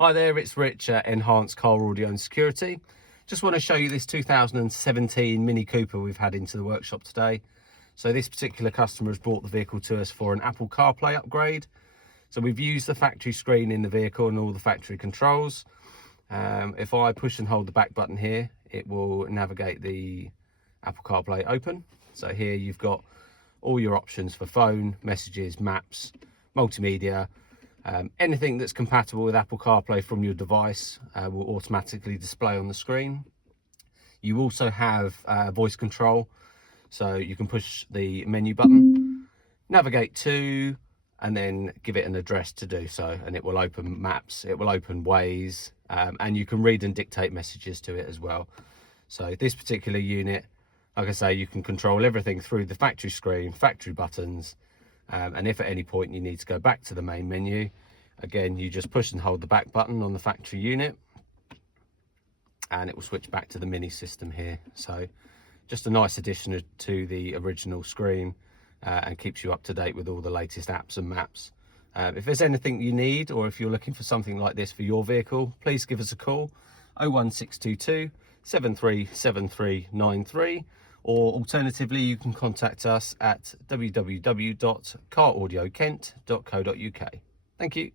Hi there, it's Rich at Enhanced Car Audio and Security. Just want to show you this 2017 Mini Cooper we've had into the workshop today. So this particular customer has brought the vehicle to us for an Apple CarPlay upgrade. So we've used the factory screen in the vehicle and all the factory controls. If I push and hold the back button here, it will navigate the Apple CarPlay open. So here you've got all your options for phone, messages, maps, multimedia. Anything that's compatible with Apple CarPlay from your device will automatically display on the screen. You also have voice control, so you can push the menu button, navigate to, and then give it an address to do so, and it will open maps, it will open Waze, and you can read and dictate messages to it as well. So this particular unit, like I say, you can control everything through the factory screen, factory buttons, and if at any point you need to go back to the main menu, again, you just push and hold the back button on the factory unit and it will switch back to the mini system here. So just a nice addition to the original screen and keeps you up to date with all the latest apps and maps. If there's anything you need, or if you're looking for something like this for your vehicle, please give us a call, 01622 737393, or alternatively you can contact us at www.caraudiokent.co.uk. Thank you.